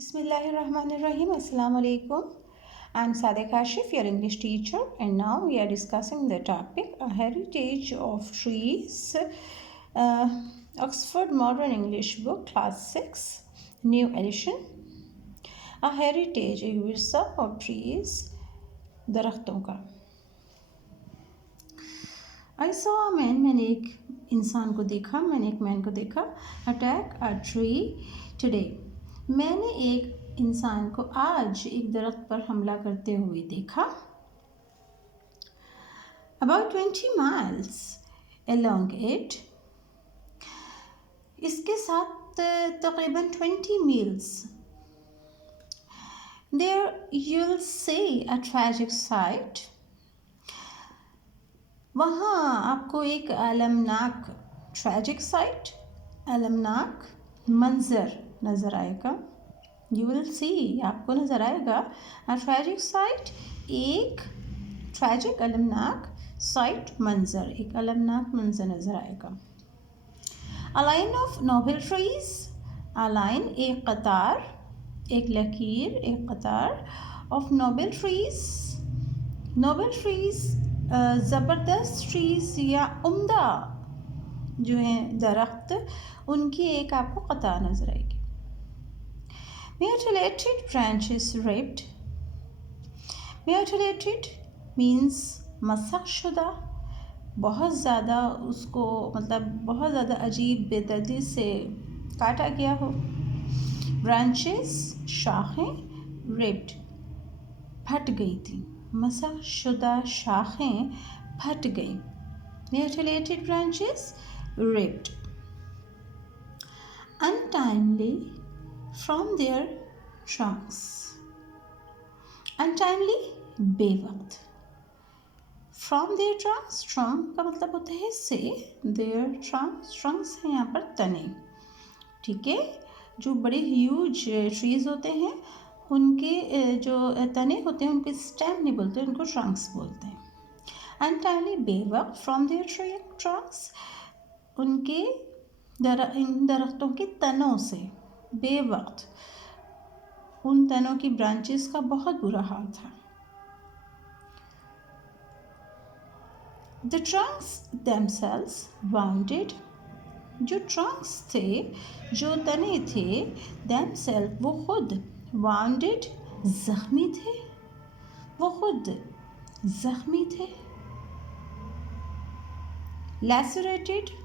Bismillahirrahmanirrahim. Assalamu alaikum. I'm Sadek Kashif, your English teacher, and now we are discussing the topic A Heritage of Trees, uh, Oxford Modern English Book, Class 6, New Edition. A Heritage, एक Virsa of trees, दरख्तों का. I saw a man, मैंने एक इंसान को देखा, मैंने एक मैन को देखा, attack a tree today. मैंने एक इंसान को आज एक दरख्त पर हमला करते हुए देखा. About 20 miles along it. इसके साथ तकरीबन 20 meals. There you'll see a tragic sight. वहाँ आपको एक अलमनाक ट्रैजिक साइट, अलमनाक मंजर नज़र आएगा. You will see, आपको नज़र आएगा. A tragic sight, एक ट्रैजिक अलमनाक साइट मंजर, एक अलमनाक मंजर नज़र आएगा. A line of noble trees, a line एक कतार, एक लकीर, एक कतार of noble trees. noble trees ज़बरदस्त ट्रीज या उम्दा जो हैं दरख्त, उनकी एक आपको कतार नज़र आएगी. Mutilated branches ripped. Mutilated means मसख शुदा, बहुत ज़्यादा उसको मतलब बहुत ज़्यादा अजीब बेदर्दी से काटा गया हो. Branches शाखें, ripped फट गई थी, मसख शुदा शाखें फट गई. Mutilated branches ripped. Untimely from their trunks. Untimely बेवक्त. From their trunks, trunk का मतलब होता है से, their trunks, trunks है यहाँ पर तने. ठीक है, जो बड़े ह्यूज ट्रीज होते हैं उनके जो तने होते हैं उनके स्टेम नहीं बोलते, उनको ट्रंक्स बोलते हैं. Untimely बेवक्त from their trunks, उनके इन दरख्तों के तनों से बेवक्त, उन तनों की ब्रांचेस का बहुत बुरा हाल था. The trunks themselves wounded. जो ट्रंक्स थे, जो तने थे, themselves वो खुद, wounded जख्मी थे, वो खुद जख्मी थे. lacerated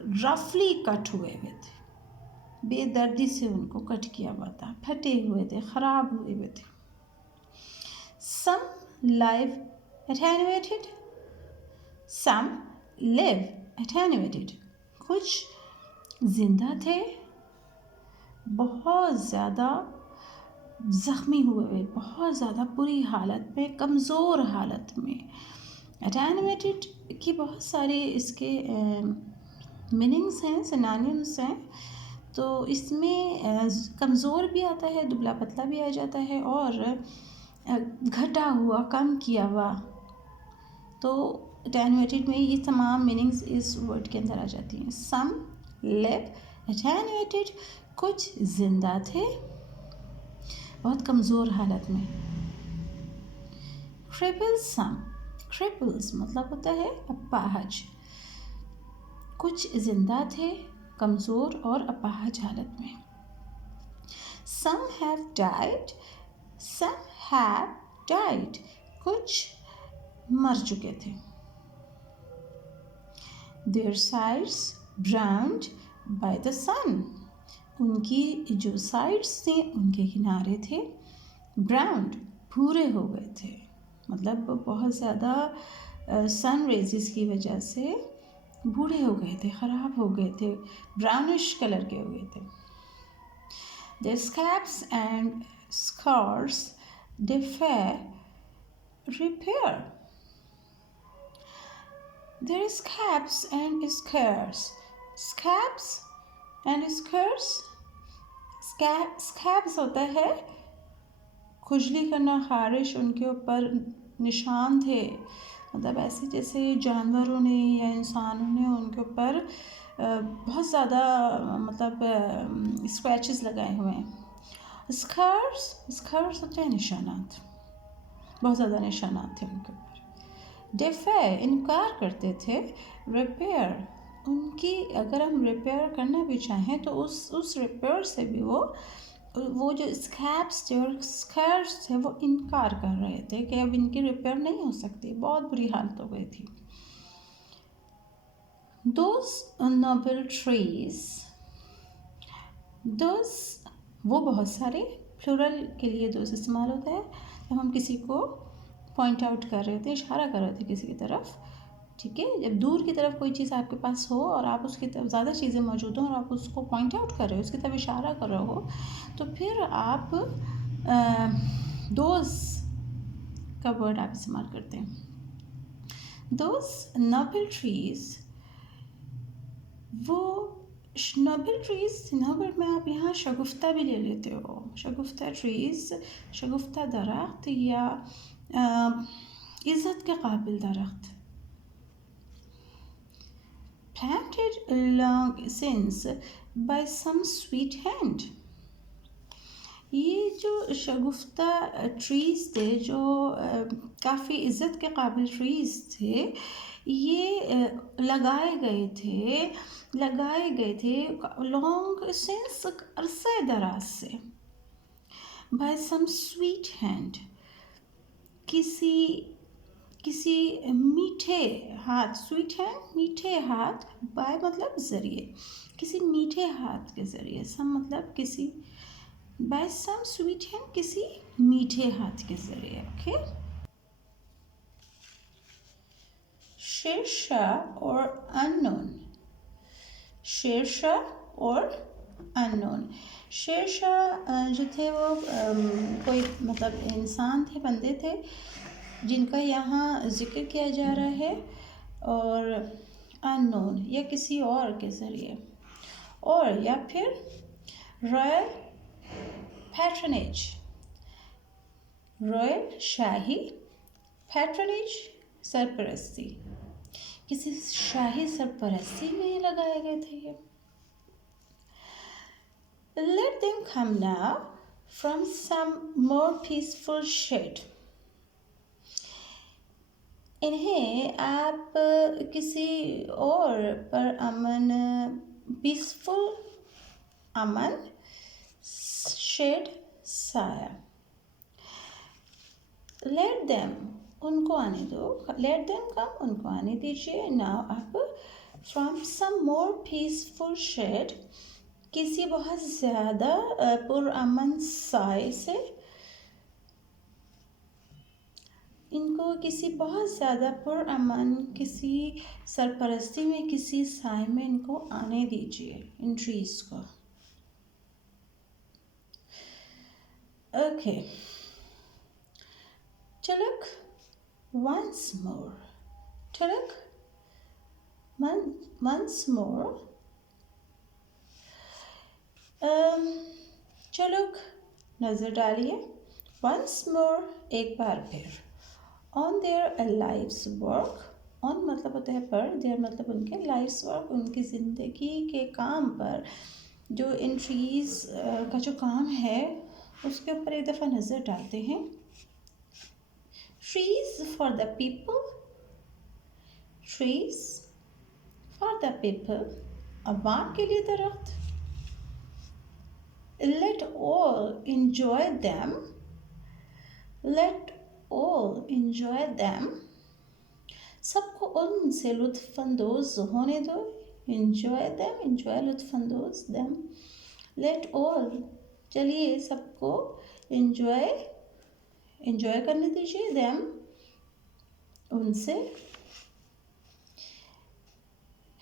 रफली कट हुए थे, बेदर्दी से उनको कट किया हुआ था, फटे हुए थे, ख़राब हुए हुए थे. some live attenuated, some live attenuated, कुछ जिंदा थे, बहुत ज़्यादा ज़ख्मी हुए, बहुत ज़्यादा बुरी हालत में, कमज़ोर हालत में. attenuated की बहुत सारे इसके मीनिंग्स हैं, सिनोनिम्स हैं. तो इसमें कमज़ोर भी आता है, दुबला पतला भी आ जाता है, और घटा हुआ, कम किया हुआ. तो attenuated में ये तमाम मीनिंग्स इस वर्ड के अंदर आ जाती हैं. some live attenuated, कुछ जिंदा थे, बहुत कमज़ोर हालत में. cripples some, cripples मतलब होता है अपाहज. कुछ जिंदा थे, कमज़ोर और अपाहज हालत में. some have died, some have died, कुछ मर चुके थे. their sides browned by the sun, उनकी जो साइड्स थे, उनके किनारे थे, browned भूरे हो गए थे, मतलब बहुत ज़्यादा सन रेजेस की वजह से बूढ़े हो गए थे, ख़राब हो गए थे, ब्राउनिश कलर के हो गए थे. their scabs and scars defy repair. There is scabs and scars. Scabs and scars. Scabs होता है खुजली करना, खारिश, उनके ऊपर निशान थे, मतलब ऐसे जैसे जानवरों ने या इंसानों ने उनके ऊपर बहुत ज़्यादा मतलब स्क्रैचेस लगाए हुए हैं। स्कर्स होते हैं निशानात, बहुत ज़्यादा निशानात थे उनके ऊपर। डेफे इनकार करते थे। रिपेयर, उनकी अगर हम रिपेयर करना भी चाहें तो उस रिपेयर से भी वो जो स्क्रैप्स थे और स्कर्स थे वो इनकार कर रहे थे कि अब इनकी रिपेयर नहीं हो सकती, बहुत बुरी हालत हो गई थी। Those noble trees, those, वो बहुत सारे, प्लूरल के लिए दोस्त इस्तेमाल होता है जब हम किसी को पॉइंट आउट कर रहे थे, इशारा कर रहे थे किसी की तरफ, ठीक है। जब दूर की तरफ कोई चीज़ आपके पास हो और आप उसकी तरफ ज़्यादा चीज़ें मौजूद हों और आप उसको पॉइंट आउट कर रहे हो, उसकी तरफ इशारा कर रहे हो, तो फिर आप दोज का वर्ड आप इस्तेमाल करते हैं। दोज नोबल ट्रीज, वो नोबल ट्रीज, नोबल में आप यहाँ शगुफ्ता भी ले लेते हो, शगुफ्ता ट्रीज, शगुफ्ता दरख्त या इज़्ज़त के काबिल दरख्त। Planted long since by some sweet hand, ये जो शगुफ्ता ट्रीज़ थे जो काफ़ी इज़्ज़त के काबिल ट्रीज़ थे, ये लगाए गए थे लॉन्ग सिंस, अरसे दराज से। बाय सम स्वीट हैंड, किसी मीठे हाथ, स्वीट हैंड मीठे हाथ, बाय मतलब ज़रिए, किसी मीठे हाथ के ज़रिए, सम मतलब किसी, बाय सम स्वीट हैंड किसी मीठे हाथ के ज़रिए। ओके। शेरशाह और अननोन, शेरशाह और अननोन। शेरशाह जो थे वो कोई मतलब इंसान थे, बंदे थे जिनका यहाँ जिक्र किया जा रहा है, और अननोन या किसी और के ज़रिए, और या फिर रॉयल पैट्रनेज, रॉयल शाही, पैट्रनेज सरपरस्ती, किसी शाही सरपरस्ती में लगाए गए थे ये। Let them come now from some more peaceful shade, इन्हें आप किसी और पर अमन, पीसफुल अमन, शेड साया। लेट देम, उनको आने दो, लेट देम कम, उनको आने दीजिए, नाउ अब, from some more peaceful shade, किसी बहुत ज़्यादा पुरअमन साए से, इनको किसी बहुत ज़्यादा पुरअमन किसी सरपरस्ती में, किसी साए में इनको आने दीजिए, इन ट्रीज़ को। ओके, टुलक once more, टुलक once more, टुलक नज़र डालिए, once more एक बार फिर, on their lives work, on मतलब होता है पर, their मतलब उनके, lives work उनकी ज़िंदगी के काम पर, जो इन ट्रीज़ का जो काम है उसके ऊपर एक दफ़ा नज़र डालते हैं। Trees for the people, trees for the people, अवाम के लिए दरख्त। Let all enjoy them, let all enjoy them, सबको उनसे लुत्फ़अंदोज़ होने दो, enjoy them, enjoy लुत्फ़अंदोज़, them, let all, चलिए सबको enjoy करने दीजिए, them, उनसे,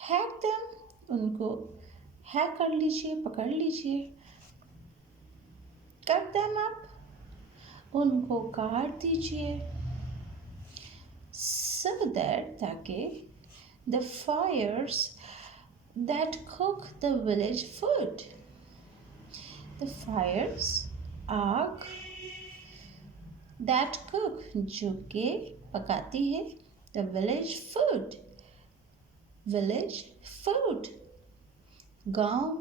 hack them, उनको हैक कर लीजिए, पकड़ लीजिए, cut them up, उनको काट दीजिए, so that, ताकि, the fires that cook the village food, the fires, आग, that cook, जो कि पकाती है, the village food, village food, गांव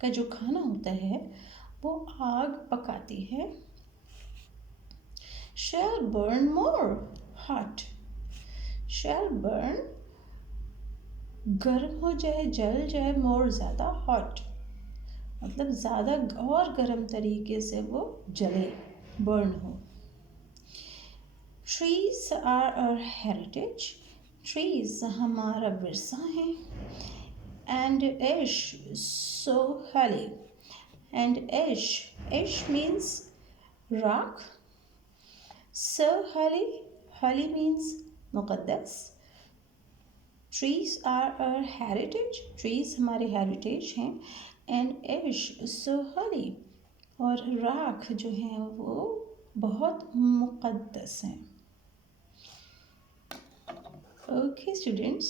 का जो खाना होता है वो आग पकाती है। Shall burn more hot. Shall burn गर्म हो जाए, जल जाए, more ज़्यादा hot मतलब ज़्यादा और गर्म तरीके से वो जले, बर्न हो। Trees are our heritage. Trees हमारा विरसा है। And ash so holy. And ash means rock. So holy, holy means मुक़द्दस। Trees are our heritage. Trees हमारे heritage हैं। And ash so holy. और राख जो है वो बहुत मुक़द्दस हैं। Okay students,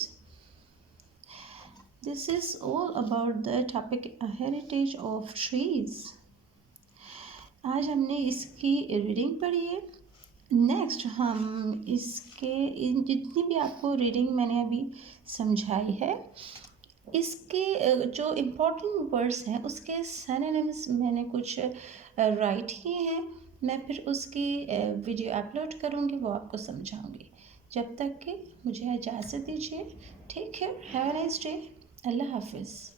this is all about the topic heritage of trees. आज हमने इसकी रीडिंग पढ़ी है। नेक्स्ट हम इसके इन जितनी भी आपको रीडिंग मैंने अभी समझाई है, इसके जो इम्पोर्टेंट वर्ड्स हैं उसके सिनोनिम्स मैंने कुछ राइट किए हैं। मैं फिर उसकी वीडियो अपलोड करूँगी, वो आपको समझाऊँगी। जब तक कि मुझे इजाज़त दीजिए। Take care, have a nice day. Allah हाफिज़।